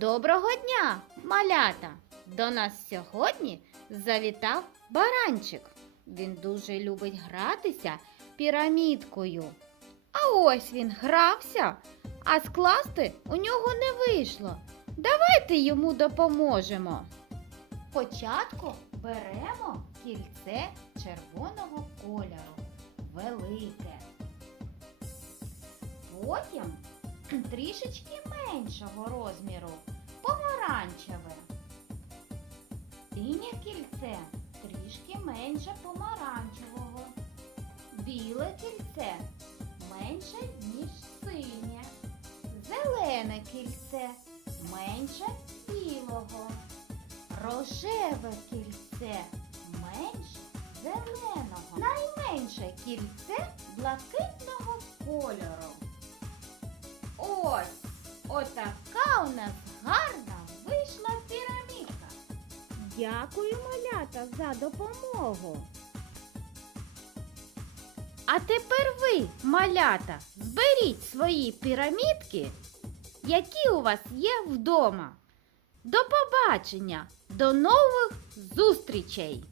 Доброго дня, малята! До нас сьогодні завітав баранчик. Він дуже любить гратися пірамідкою. А ось він грався, а скласти у нього не вийшло. Давайте йому допоможемо. Спочатку беремо кільце червоного кольору, велике. Потім трішечки меншого розміру, помаранчеве. Синє кільце трішки менше помаранчевого. Біле кільце менше, ніж синє. Зелене кільце менше білого. Рожеве кільце менше зеленого. Найменше кільце блакитного кольору. Ось, отака у нас гарна вийшла пірамідка. Дякую, малята, за допомогу. А тепер ви, малята, зберіть свої пірамідки, які у вас є вдома. До побачення, до нових зустрічей!